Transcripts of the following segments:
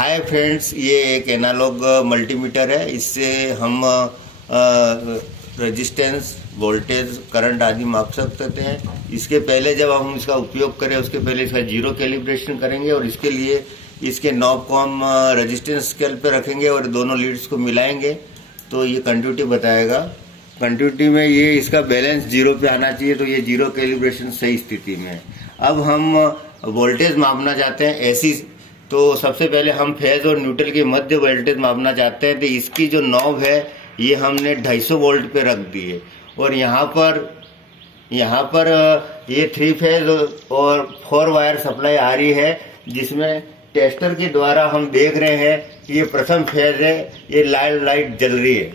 Hi friends, ये एक analogue multimeter है। इससे हम रेजिस्टेंस, वोल्टेज, करंट आदि माप सकते हैं। इसके पहले जब हम इसका उपयोग करें उसके पहले इसका जीरो कैलिब्रेशन करेंगे और इसके लिए इसके नॉब को हम रेजिस्टेंस स्केल पे रखेंगे और दोनों लीड्स को मिलाएंगे तो ये कंटिन्यूटी बताएगा। कंटिन्यूटी में ये इसका बैलेंस जीरो पे आना चाहिए, तो ये जीरो कैलिब्रेशन सही स्थिति में है। अब हम वोल्टेज मापना चाहते हैं एसी, तो सबसे पहले हम फेज और न्यूट्रल के मध्य वोल्टेज मापना चाहते हैं। तो इसकी जो नॉब है ये हमने 250 वोल्ट पे रख दी है और यहाँ पर ये 3 फेज और 4 वायर सप्लाई आ रही है, जिसमें टेस्टर के द्वारा हम देख रहे हैं कि ये प्रथम फेज है, ये लाल लाइट जल रही है।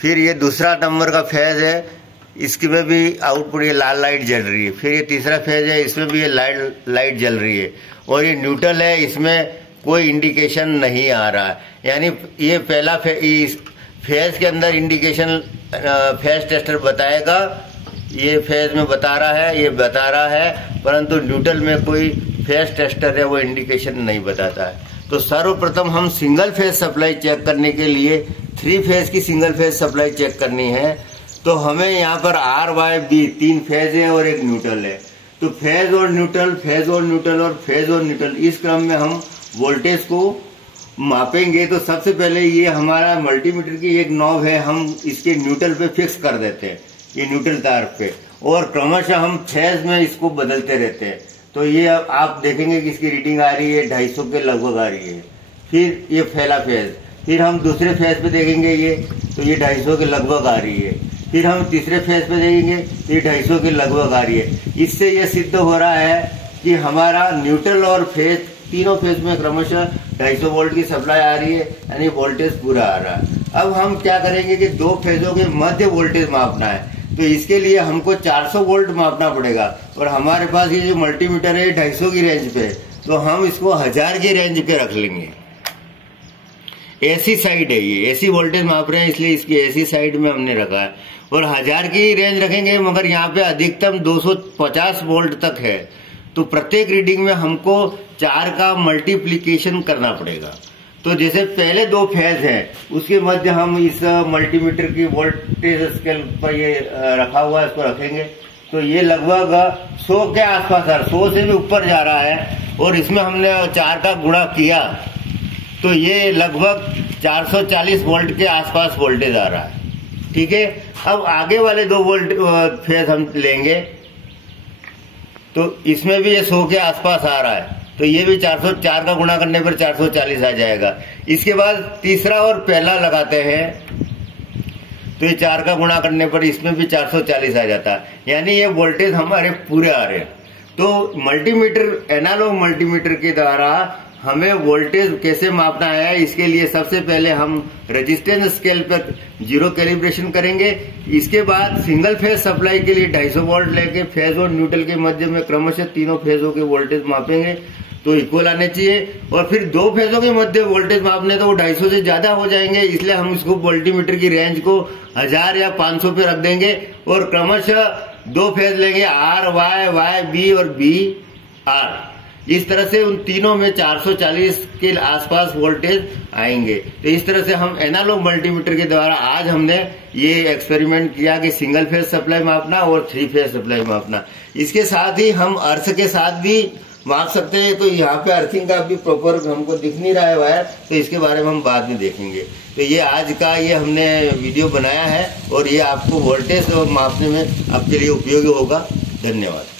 फिर ये दूसरा नंबर का फेज है, इसमें भी आउटपुट ये लाल लाइट जल रही है। फिर ये तीसरा फेज है, इसमें भी ये लाइट जल रही है। और ये न्यूट्रल है, इसमें कोई इंडिकेशन नहीं आ रहा है। यानी ये पहला फेज के अंदर इंडिकेशन फेज टेस्टर बताएगा, ये फेज में बता रहा है, ये बता रहा है, परंतु न्यूट्रल में कोई फेज टेस्टर है वो इंडिकेशन नहीं बताता है। तो सर्वप्रथम हम सिंगल फेज सप्लाई चेक करने के लिए 3 फेज की सिंगल फेज सप्लाई चेक करनी है। तो हमें यहाँ पर R, Y, B 3 फेज है और एक न्यूट्रल है। तो फेज और न्यूट्रल, फेज और न्यूट्रल और फेज और न्यूट्रल, इस क्रम में हम वोल्टेज को मापेंगे। तो सबसे पहले ये हमारा मल्टीमीटर की एक नॉब है, हम इसके न्यूट्रल पे फिक्स कर देते हैं, ये न्यूट्रल तार पे, और क्रमशः हम फेज में इसको बदलते रहते हैं। तो ये आप देखेंगे कि इसकी रीडिंग आ रही है 250 के लगभग आ रही है। फिर ये पहला फेज, फिर हम दूसरे फेज पे देखेंगे ये, तो ये 250 के लगभग आ रही है। फिर हम तीसरे फेज पे देखेंगे, ये 250 के लगभग आ रही है। इससे ये सिद्ध हो रहा है कि हमारा न्यूट्रल और फेज, तीनों फेज में क्रमशः 250 वोल्ट की सप्लाई आ रही है, यानी वोल्टेज पूरा आ रहा है। अब हम क्या करेंगे कि 2 फेजों के मध्य वोल्टेज मापना है, तो इसके लिए हमको 400 वोल्ट मापना पड़ेगा। और हमारे पास ये जो मल्टीमीटर है 250 की रेंज पे, तो हम इसको 1000 की रेंज पे रख लेंगे। एसी साइड है, ये एसी वोल्टेज माप रहे हैं, इसलिए इसकी एसी साइड में हमने रखा है। और 1000 की रेंज रखेंगे, मगर यहाँ पे अधिकतम 250 वोल्ट तक है। तो प्रत्येक रीडिंग में हमको 4 का मल्टीप्लीकेशन करना पड़ेगा। तो जैसे पहले 2 फेज है, उसके मध्य हम इस मल्टीमीटर की वोल्टेज स्केल पर ये रखा हुआ है, इसको रखेंगे। तो ये लगभग 100 के आसपास है, 100 से भी ऊपर जा रहा है। और इसमें हमने 4 का गुणा किया तो ये लगभग 440 वोल्ट के आसपास वोल्टेज आ रहा है। ठीक है, अब आगे वाले 2 वोल्ट फेज हम लेंगे, तो इसमें भी ये 100 के आसपास आ रहा है। तो ये भी 404 का गुणा करने पर 440 आ जाएगा। इसके बाद तीसरा और पहला लगाते हैं, तो ये 4 का गुणा करने पर इसमें भी 440 आ जाता है, यानी ये वोल्टेज हमारे पूरे आ रहे हैं। तो मल्टीमीटर, एनालॉग मल्टीमीटर के द्वारा हमें वोल्टेज कैसे मापना है, इसके लिए सबसे पहले हम रेजिस्टेंस स्केल पर जीरो कैलिब्रेशन करेंगे। इसके बाद सिंगल फेज सप्लाई के लिए 250 वोल्ट लेके फेज और न्यूट्रल के मध्य में क्रमशः तीनों फेजों के वोल्टेज मापेंगे, तो इक्वल आने चाहिए। और फिर 2 फेजों के मध्य वोल्टेज मापने तो वो 250 से ज्यादा हो जाएंगे, इसलिए हम इसको मल्टीमीटर की रेंज को 1000 या 500 पे रख देंगे। और क्रमशः 2 फेज लेंगे, R, Y, B और B, R। इस तरह से उन तीनों में 440 के आसपास वोल्टेज आएंगे। तो इस तरह से हम एनालॉग मल्टीमीटर के द्वारा आज हमने ये एक्सपेरिमेंट किया कि सिंगल फेज सप्लाई मापना और 3 फेज सप्लाई मापना। इसके साथ ही हम अर्थ के साथ भी माप सकते हैं। तो यहाँ पे अर्थिंग का भी प्रॉपर हमको दिख नहीं रहा है वायर, तो इसके बारे में हम बाद में देखेंगे। तो ये आज का ये हमने वीडियो बनाया है और ये आपको वोल्टेज मापने में आपके लिए उपयोगी होगा। धन्यवाद।